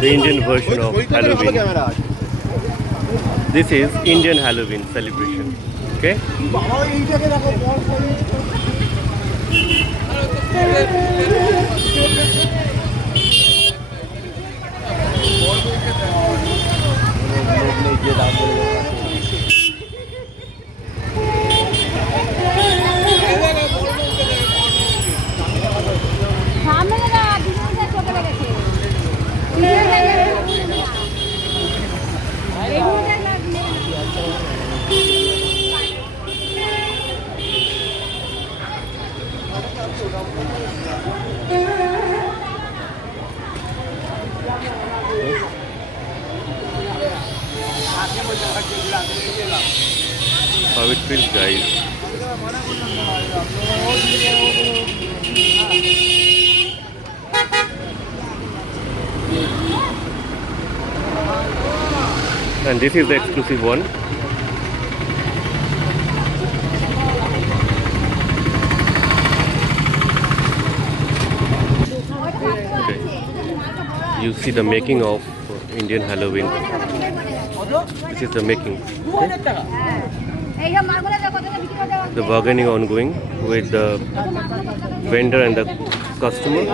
The Indian version of Halloween. This is Indian Halloween celebration. Okay? How it feels, guys. And this is the exclusive one. Okay. You see the making of Indian Halloween. This is the making. Okay. The bargaining ongoing with the vendor and the customer.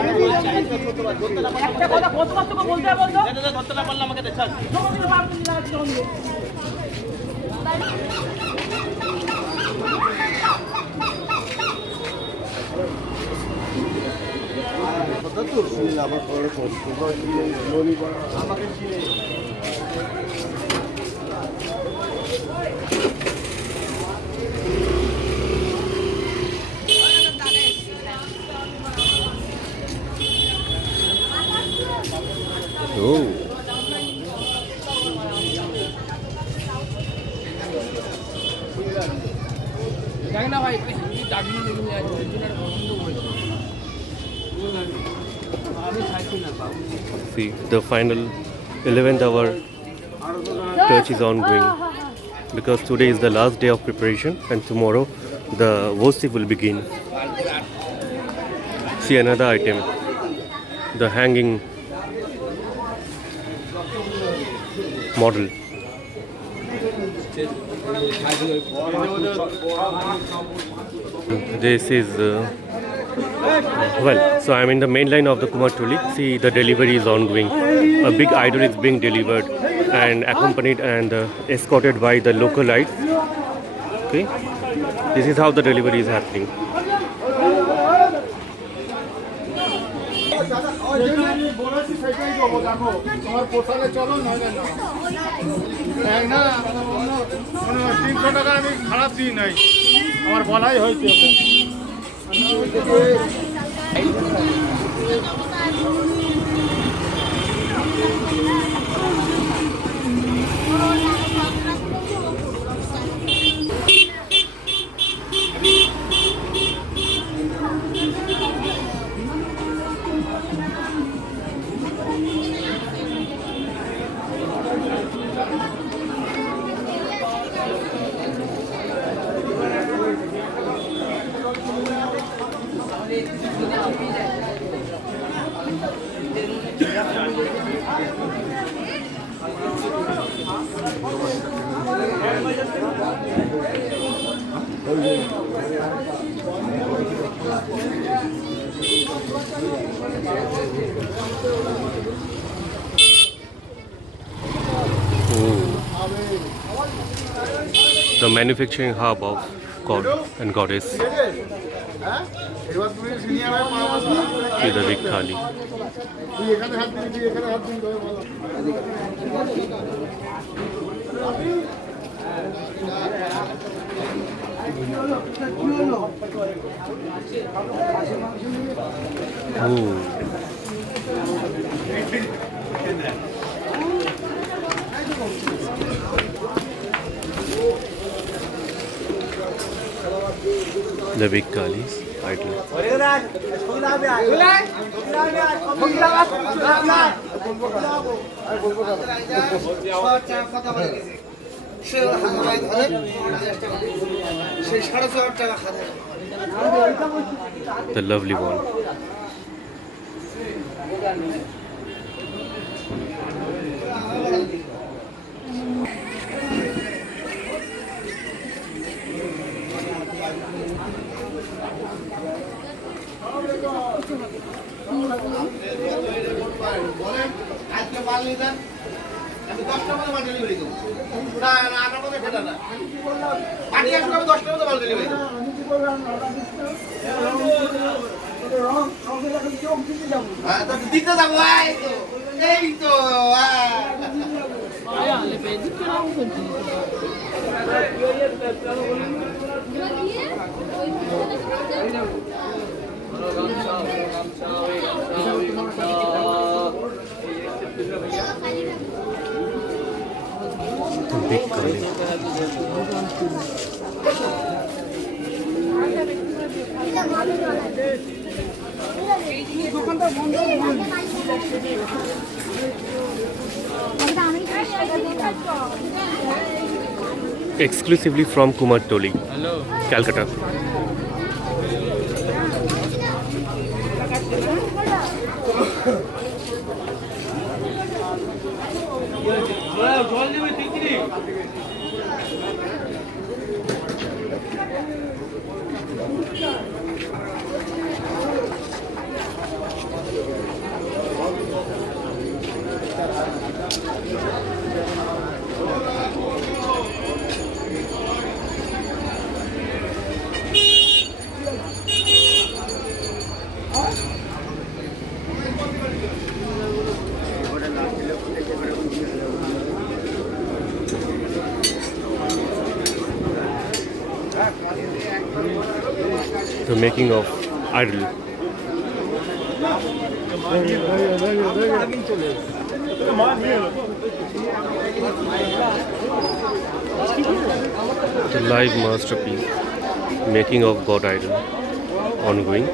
Oh. See, the final 11th hour touch is ongoing because today is the last day of preparation and tomorrow the worship will begin. See another item, the hanging model. This is well, so I'm in the main line of the Kumartuli. See, the delivery is ongoing. A big idol is being delivered and accompanied and escorted by the local lights. Okay, this is how the delivery is happening. The manufacturing hub of God and Goddess. See the big thali. The big Kali's idol. The lovely one. আমি 10টার মধ্যে মাল delivery দেবো। না না আমার মধ্যে সেটা না। পানি আসলে আমি 10টার মধ্যে মাল ডেলিভারি দেবো। হ্যাঁ তো দিতে যাবো এই তো Big curry. Exclusively from Kumartuli, Kolkata. The making of idol. The live masterpiece, making of God idol, ongoing.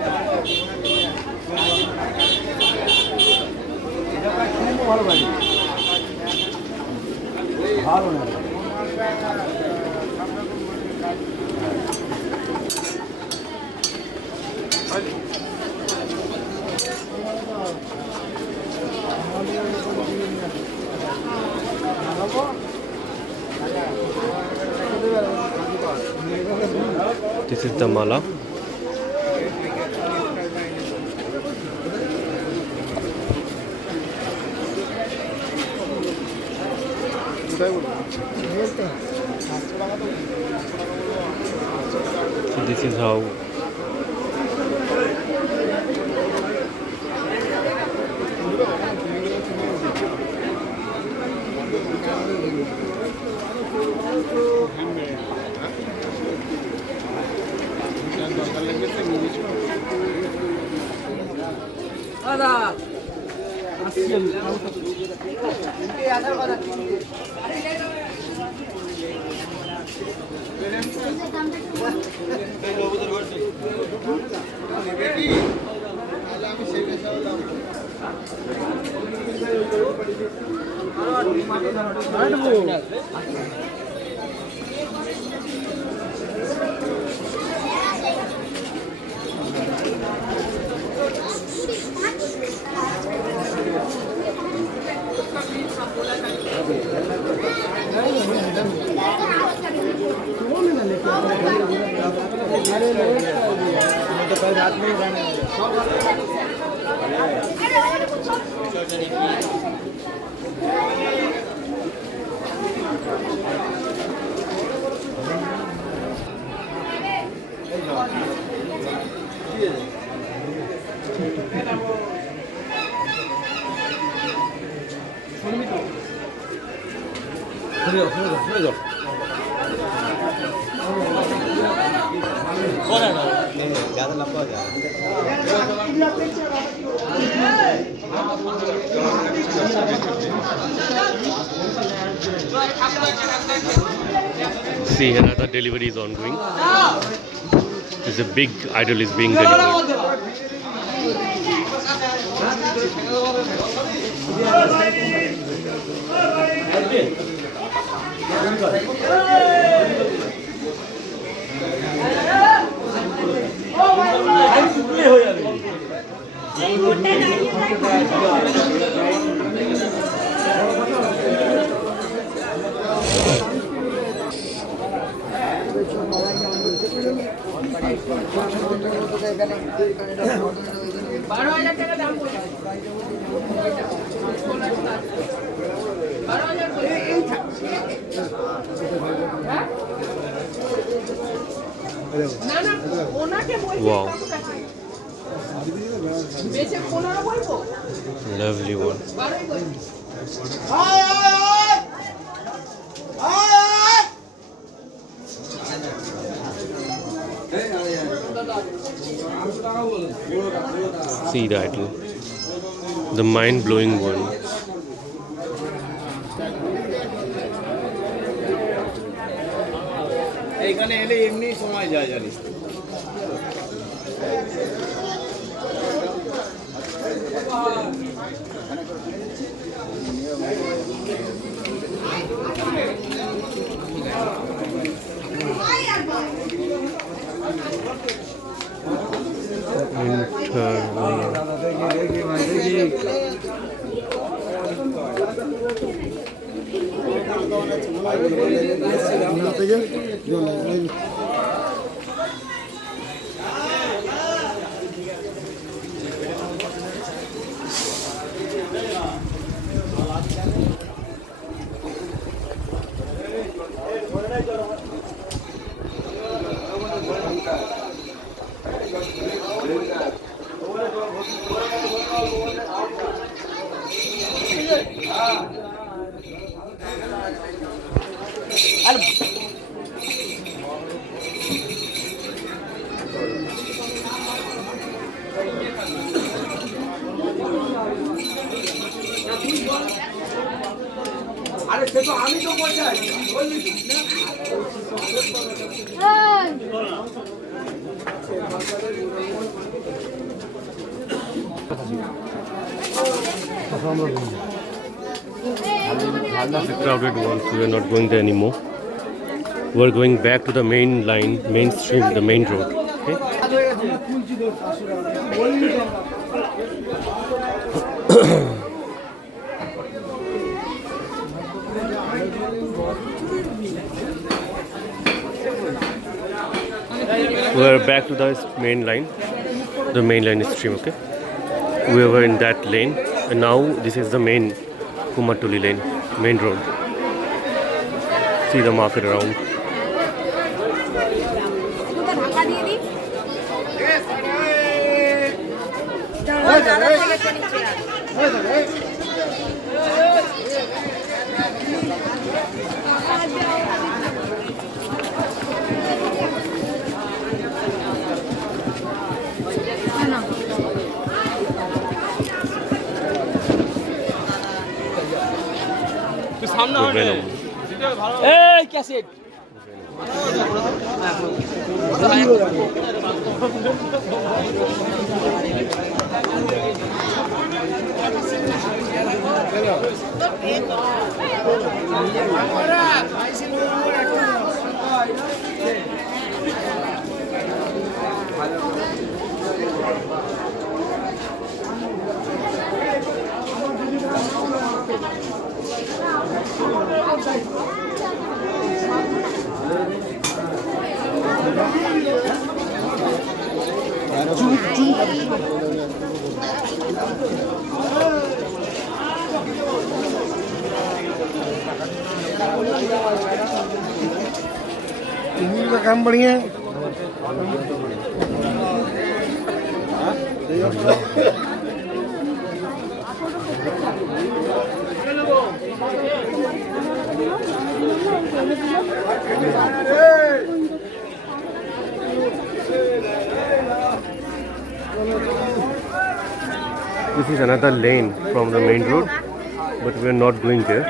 This is the mala. So this is how ज़्यादा लंबा हो see another delivery is ongoing. There's a big idol is being delivered. Wow. Lovely one. See the idol. The mind-blowing one. এইখানে এলে এমনি সময় যায় জানিস আরে সে তো আমি তো বলছি বললি The crowded ones, we are not going there anymore. We are going back to the main line, mainstream, the main road. Okay? We are back to the main line. The main line is stream, okay? We were in that lane, and now this is the main Kumartuli lane, main road. See the market around. এই cassette का काम बढ़िया This is another lane from the main road, but we are not going there.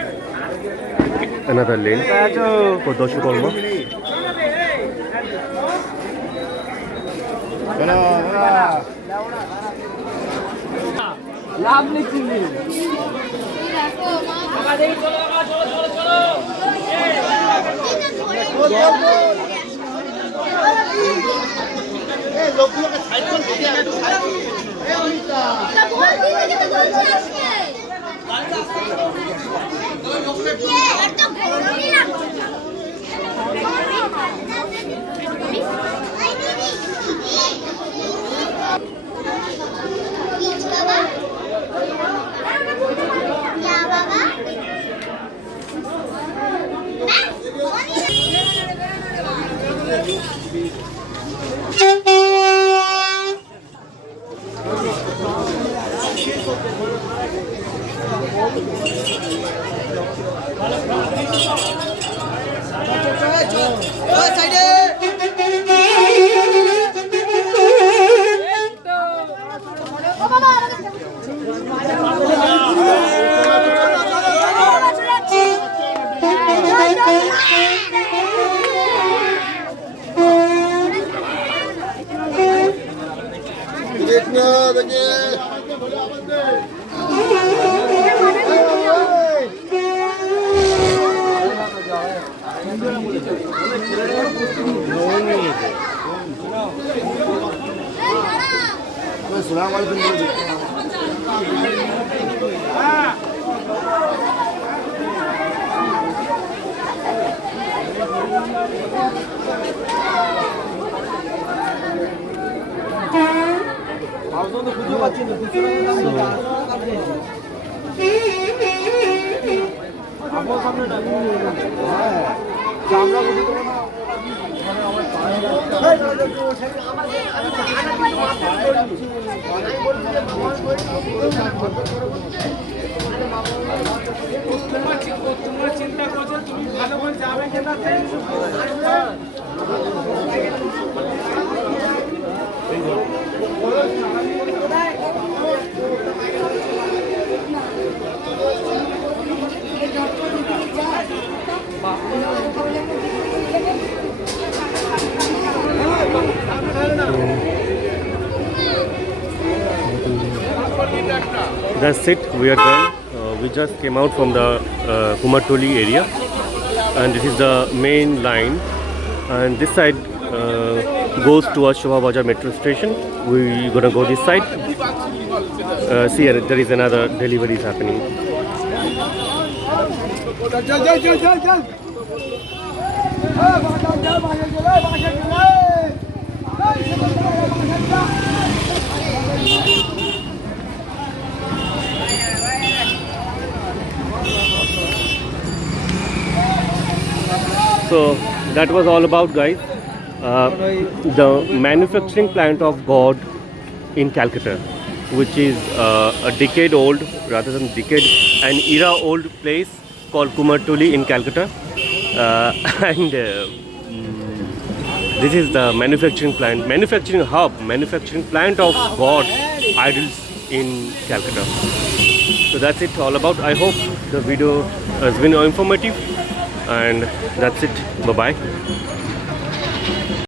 Another lane for Doshukorma. লাভ লিখছি লোকগুলোকে side করে That's it, we are done. We just came out from the Kumartuli area, and this is the main line, and this side goes towards Shobha Bazaar metro station. We're gonna go this side. See, there is another delivery is happening. So that was all about, guys, the manufacturing plant of God in Calcutta, which is a decade old, rather than decade, an era old place called Kumartuli in Calcutta, and this is the manufacturing plant, manufacturing hub, manufacturing plant of God idols in Calcutta. So that's it all about. I hope the video has been informative, and that's it. Bye bye.